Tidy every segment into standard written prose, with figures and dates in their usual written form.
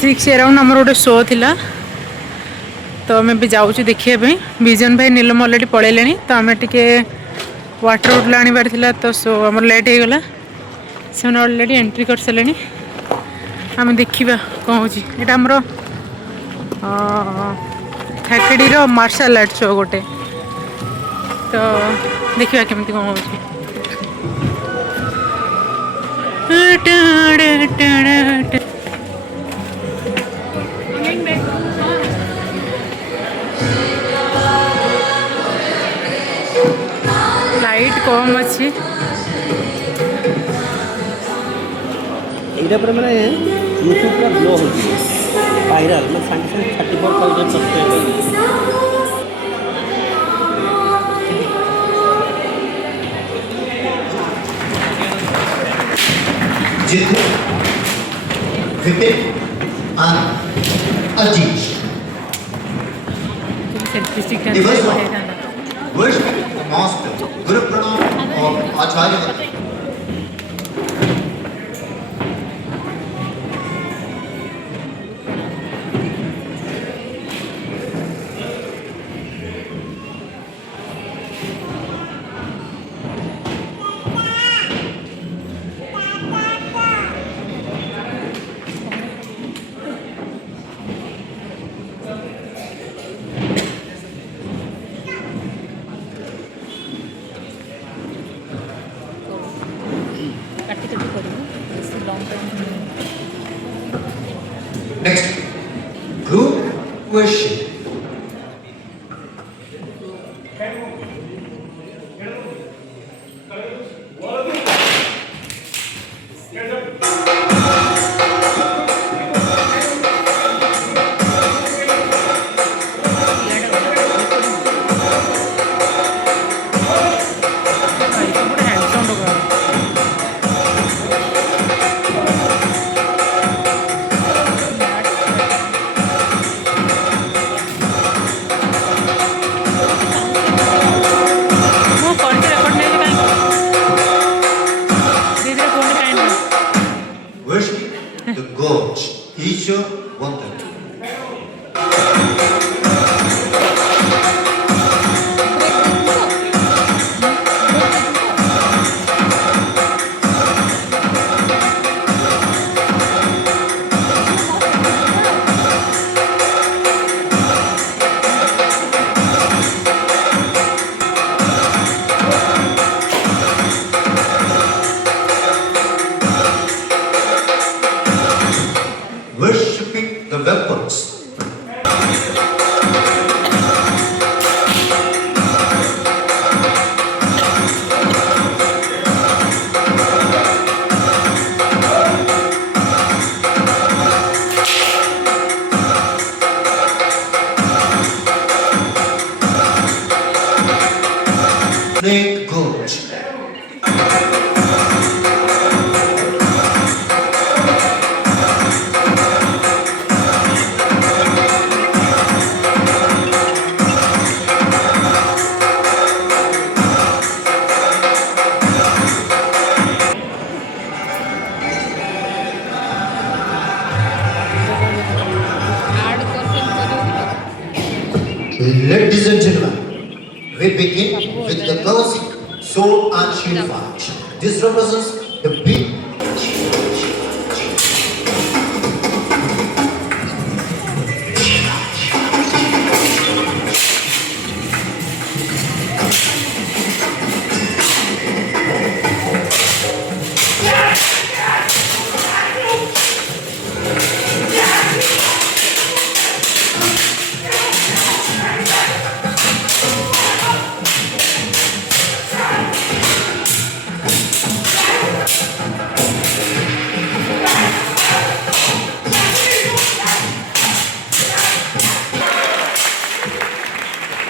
Six around आम गोटे show थिला तो आम भी जाऊँ देखिए विजन भाई नीलम अलरेडी पलैले तो आम टे वाटर बोटल आनबार थिला तो सो आम लेट हो गला से अलरेडी एंट्री कर सारे आम देखा कौन हो यहाँ आमर थेकड़ी मार्शल आर्ट शो गोटे तो देखा केमती कौन हो लाइट कम अच्छी एटा पर माने यूट्यूब पर ब्लो होती है वायरल मैं संग संग 34,000 सब्सक्राइबर जितने विपिन और अजीज दिवस वर्ष मास्टर गुरु प्रणाम और आचार्य Next, group worship. The gorge, teacher wanted. Worshipping the weapons. Snake gorge. Ladies and gentlemen, we begin with the classic sword and shield fight. This represents the big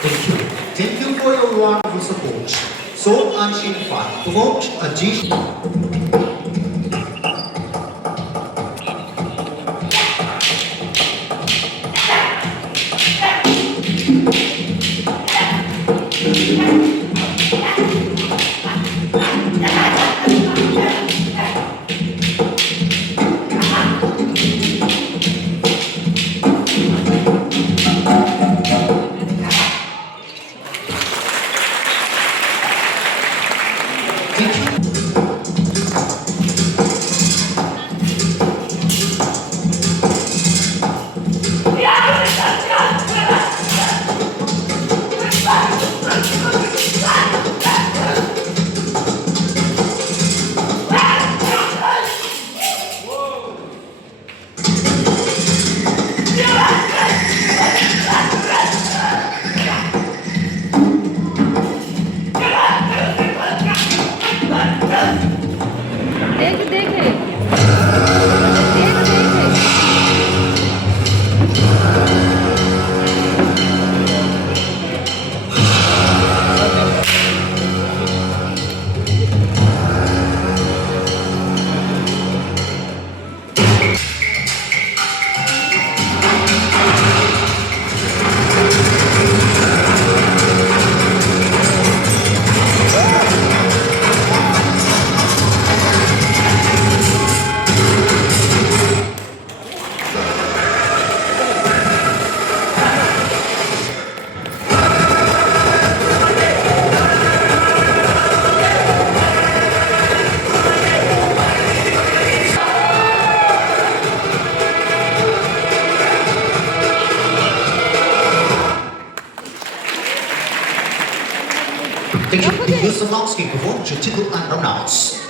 Thank you for your wonderful support. Sword and shield fight. Promote a G. Thank you. The use of long skin performed to tickle and pronounce.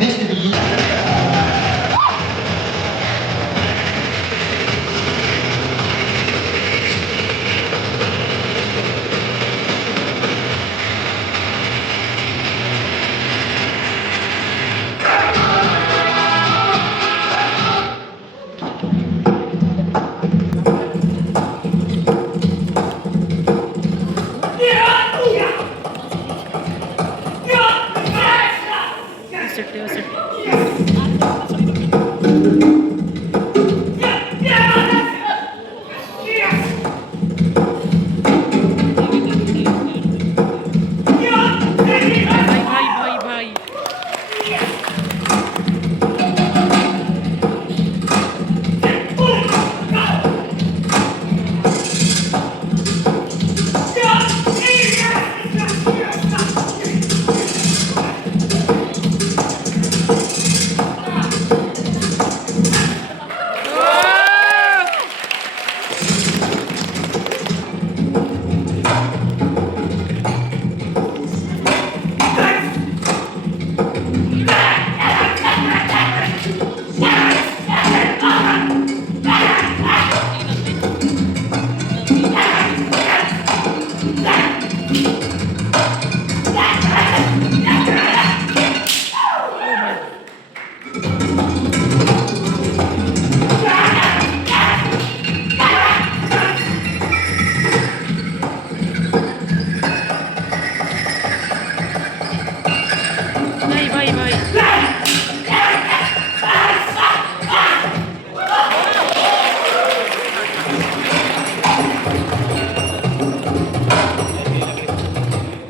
Next to the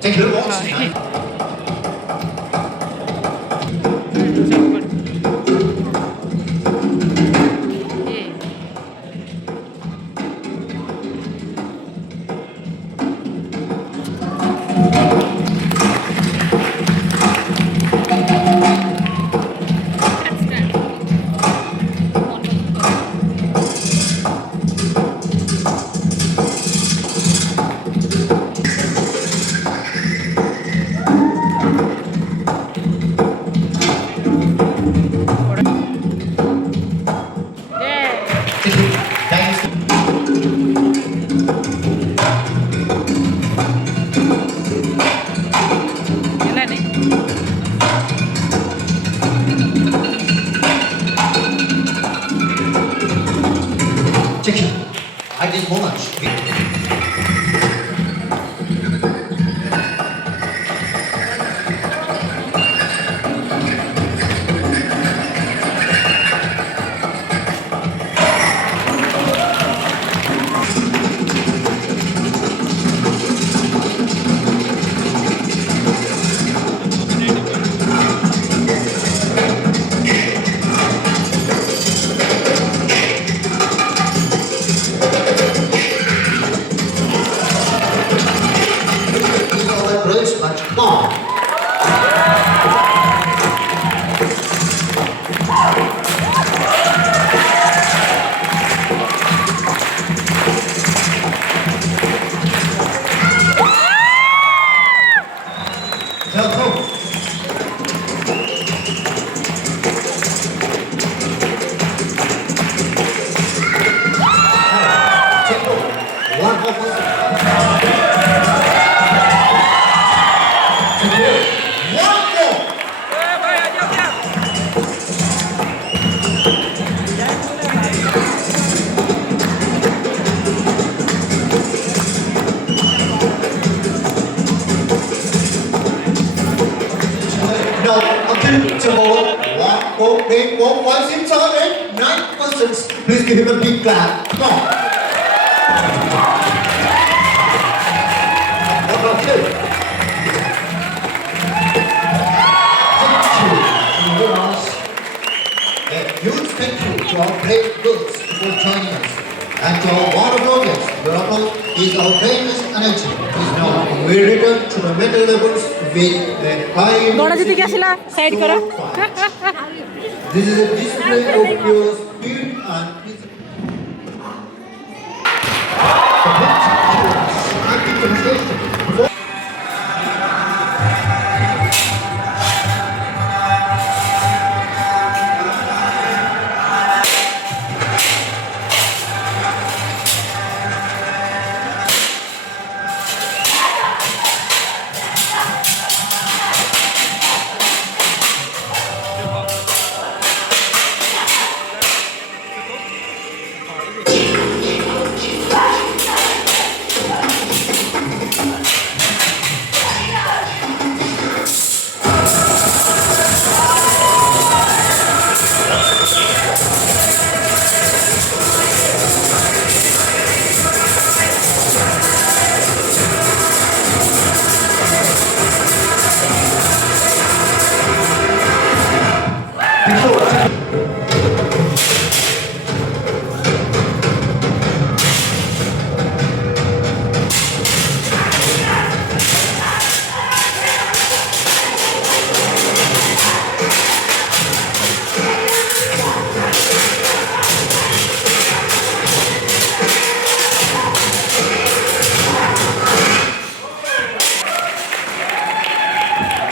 Take your walks tonight. Check it. At this moment. Please give him a big clap. Come on. What about you? Thank you. A huge thank you to our brave girls for joining us. And to our water bloggers, your applause is our greatest energy. Please now, we return to the medal levels with a high Side karo. This is a display of your spirit and physical.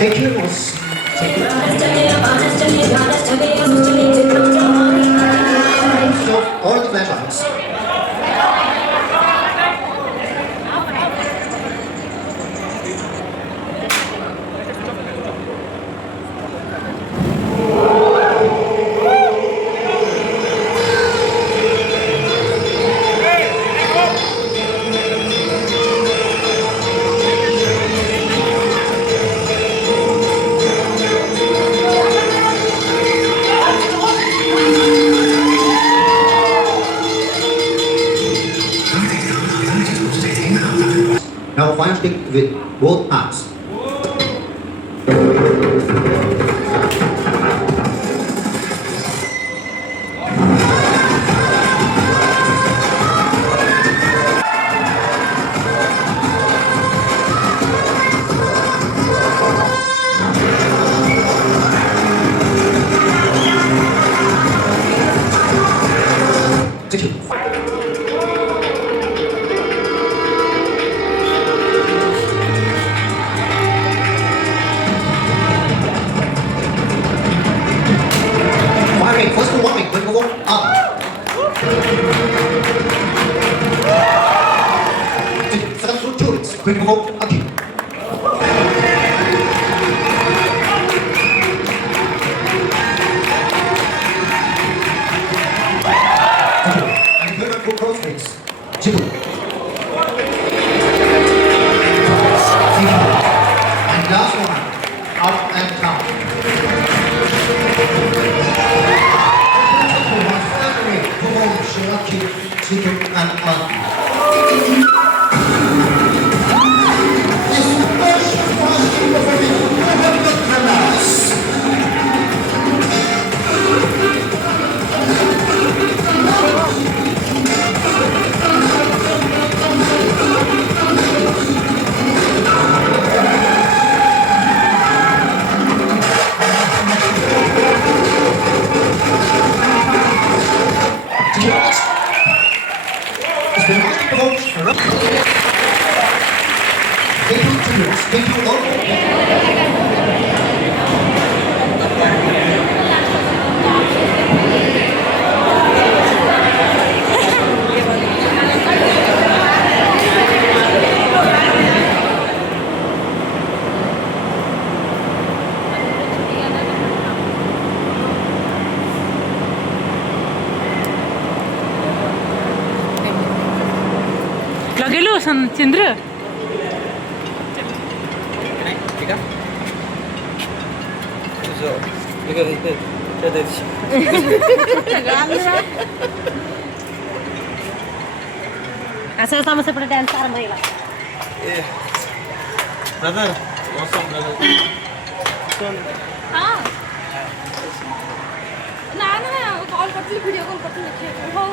Thank you. Thank you. Stop all the backgrounds. Now find stick with both hands. Thank you. First one, we go up. Second two, we go up. And third one, go crossways. Jiggle. And last one, up and down. Chicken and monkey. Thank you all. लगेलु चिंद्र 이거 ଆସ ତମ ସେପଟେ dance ଆରମ୍ଭ ହେଇଗଲା। Brother ମୌସମ brother ହଁ ନା ନା call କରିଥିଲି video call କରିଥିଲି ଦେଖିବାକୁ ହଉ